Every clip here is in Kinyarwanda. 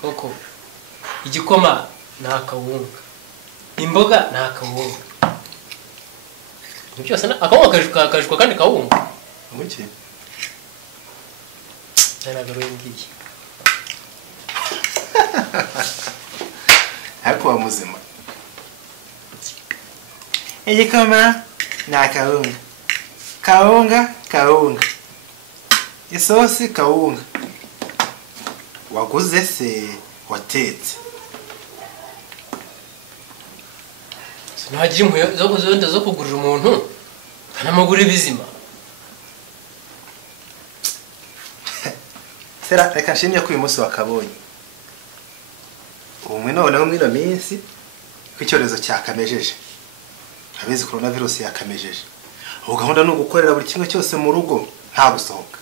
koko igikoma nta kawunga imboga nta kawunga byose akawunga kandi kawunga muke nagaruye ngiye ariko wa muzima igikoma nta kawunga kawunga isosi kawunga waguze se watetse sinagira impuyo zo kuzonda zo kugurira umuntu kanamagura ibizima sera reka nshimye ko uyu munsi wakabonye ubumwe noneho mwino minsi ko icyorezo cyakamejeje abizi coronavirus yakamejeje ubu gahunda ni ugukorera buri kimwe cyose mu rugo nta gusohoka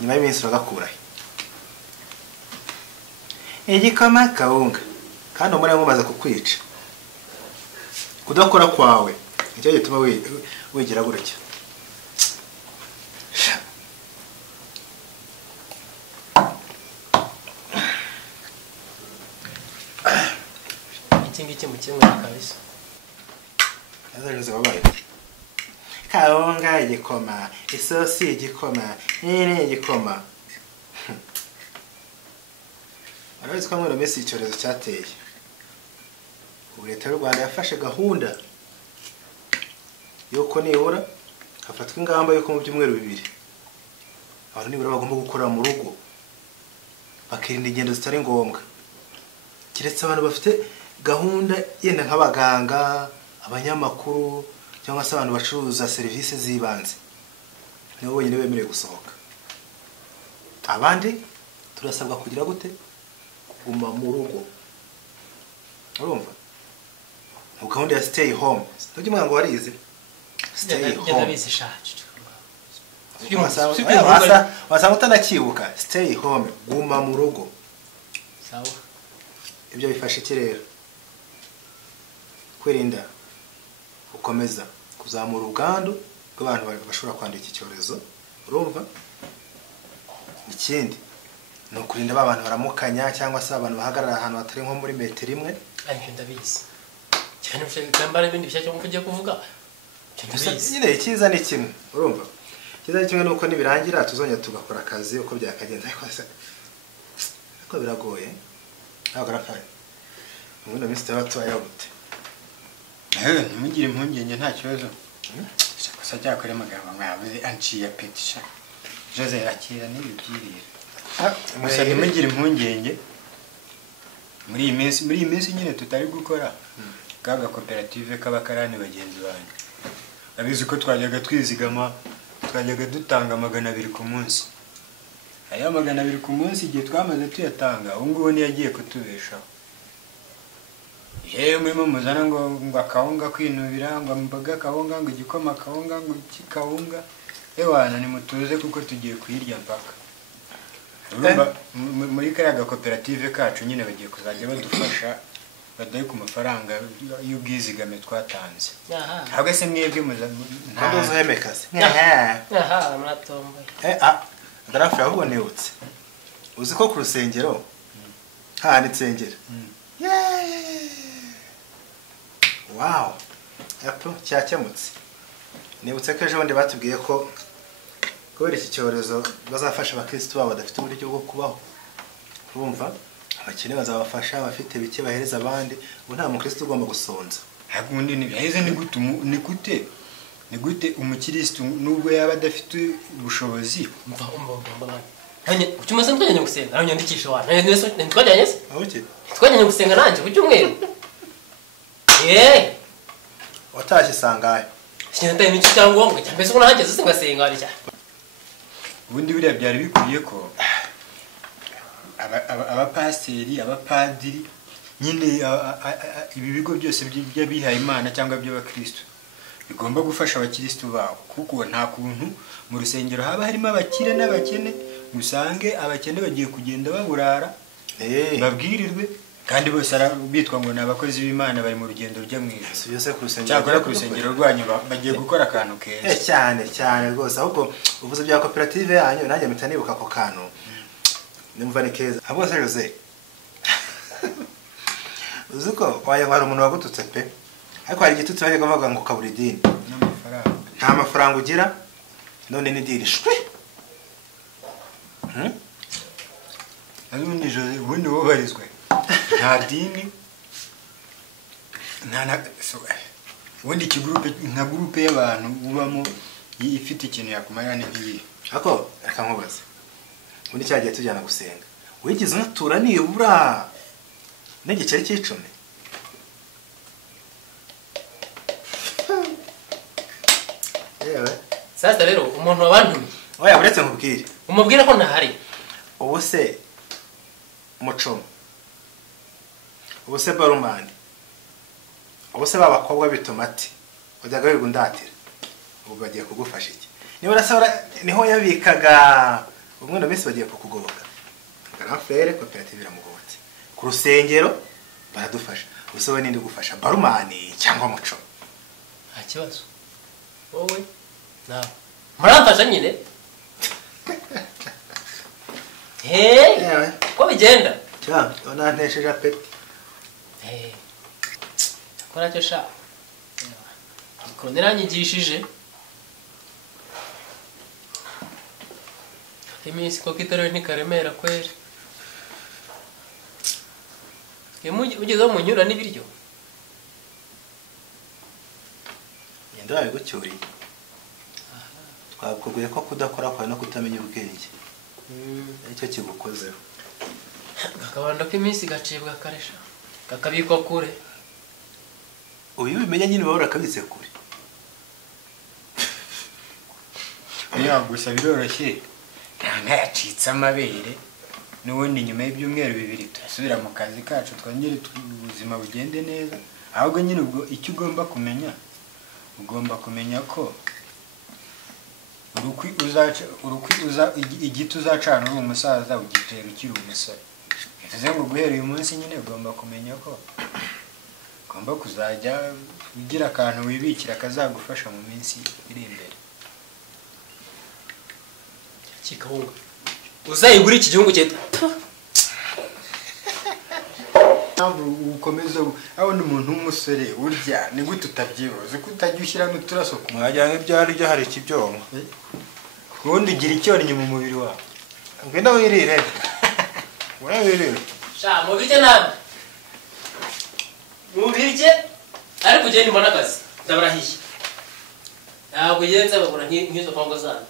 nyuma y'iminsi uragakurahe igikoma kawunga kandi umurimo umaze kukwica kudakora kwawe nicyo gituma wigira gutya iki mu kimwe kabisa azaje babaye kawunga igikoma isosi igikoma nini igikoma arabizi ko mwino minsi icyorezo cyateye ubu leta y'u Rwanda yafashe gahunda yuko nibura hafatwa ingamba yuko mu byumweru 2 abantu nibura bagomba gukora mu rugo bakirinda ingendo zitari ngombwa kiretse abantu bafite gahunda yenda nk'abaganga abanyamakuru cyangwa se abantu bacuruza serivisi z'ibanze nibo bonyine bemerewe gusohoka abandi turasabwa kugira gute kuguma mu rugo urumva mu gahunda ya stay home nujye mwango warize stay home wasanga utanakibuka stay home guma mu rugo sawa ibyo bifasha iki rero kwirinda ukomeza kuzamura ubwandu bw'abantu bashobora kwandura iki cyorezo urumva ikindi no kurinda abantu baramukanya cyangwa se abantu bahagarara ahantu hatari nko muri metero imwe ariko ndabizi cyane ufite ibindi bishya cyo mvugiye kuvuga nyine ikiza ni kimwe urumva ikiza ni kimwe nuko nibirangira tuzongera tugakora akazi uko byakagenze ariko biragoye ntabwo arakaye ubundi minsi y'abatuye gute ntimugire impungenge nta kibazo gusa cyakora amagambo mwabuze anciye petisha Jose yakira n'ibyirira gusa ntimugire impungenge muri iyi minsi nyine tutari gukora kaga koperative k'abakarani bagenzi banyu abizi ko twajyaga twizigama twajyaga dutanga 200 ku munsi aya 200 ku munsi igihe twamaze tuyatanga ubu ngubu niyagiye kutubeshaho yewe murimo muzana ngo akawunga kwinubira ngo mbaga kawunga ngo igikoma kawunga ngo kikawunga ewana ni mutuze kuko tugiye kuyirya mpaka urumva muri kariya koperative kacu nyine bagiye kuzajya badufasha badaye ku mafaranga y'ubwizigame twatanze ahubwo se mwebwe ntadozo hemekase muratomboye ndarafu ahubwo nibutse uzi ko ku rusengero handitsengera wow apo cyakemutse nibutse ko ejo bundi batubwiye ko kubera iki cyorezo bazafasha abakristo babo badafite uburyo bwo kubaho urumva abakene bazabafasha abafite bike bahereza abandi ubu nta mukristo ugomba gusonza hagundi nibiheze ni gute umukristo nubwo yaba adafite ubushobozi hanye ucyumaze ntwajyanye gusenga hanye ndikisha wana ntwajyanye se abuke twajyanye gusenga nanje ku cyumweru watashye sangaye sinataye n'icyo cyangombwa cyambese ko nahageze se ngasenga ari cya ubundi biriya byari bikwiye ko abapasiteri abapadiri nyine ibi bigo byose by'abihaye Imana cyangwa by'abakristo bigomba gufasha abakristo babo kuko nta kuntu mu rusengero haba harimo abakire n'abakene musange abakene bagiye kugenda baburara babwirirwe kandi bose bitwa ngo nabakozi b'Imana bari mu rugendo rujya mu ijuru byose ku rusengero cyakora ku rusengero rwanyu bagiye gukora akantu keza cyane rwose ahubwo uvuze bya koperative yanyu nanjye mpita nibuka ko kantu nimva ni keza ahubwo se Jose uzi ko wayo hari umuntu wagututse pe ariko hari igitutsi bajya bavuga ngo kabura idini n'amafaranga nta mafaranga ugira none ni dini shwe ubundi Jose ubundi wobarizwe nta dini ubundi ikigurupe nka gurupe y'abantu ubamo ifite ikintu yakumarira ni nk'iyi ako reka nkubaze ubundi cyagiye tujyana gusenga wigeze unatura nibura n'igiceri cy'icumi yewe sasa rero umuntu wabantumye oya uretse nkubwire umubwire ko ntahari ubu se mucomo ubu se barumani ubu se babakobwa bitomati wajyaga wigundatira ubu bagiye kugufasha iki niba urasabara niho yabikaga umwe no minsi bagiye kukugoboka grand frère koperative iramugobotse ku rusengero baradufasha ubuse we nindi gufasha barumani cyangwa mucomo nta kibazo wowe nawe muramfasha nyine yewe ko bigenda cyangwa ona ntesheje apeti akora cyo sha ko niranyigishije iminsi ko kitaro ntikaremera kwera ugezeho munyura n'ibiryo yenda babigucyuriye twakubwiye ko kudakora kwawe no kutamenya ubwenge aricyo kigukozeho akabando k'iminsi gacibwa karesha kakabikwa kure uyu bimenya nyine baba bakabitse kure gusa biroroshye nta yacitse amabere n'ubundi nyuma y'ibyumweru 2 turasubira mu kazi kacu twongere ubuzima bugende neza ahubwo nyine ubwo icyo ugomba kumenya ko igiti uzacana uri umusaza ugitera ukiri umusore bivuze ngo guhera uyu munsi nyine ugomba kumenya ko ugomba kuzajya ugira akantu wibikira kazagufasha mu minsi iri imbere kikahunga uzayigura iki gihungu cyeta ukomeza abona umuntu w'umusore urya ni gute utabyibuze ko utajya ushyira n'uturaso ku mwajyana ibyari byo hari ikibyongo ubundi ugira icyonnyi mu mubiri wawe ngenda wirire wowe wirire sha mubirye nawe mubirye ariko ugende mbona akazi ndabarahiye ntabwo ugenze bagura nk'izo kongo zanyu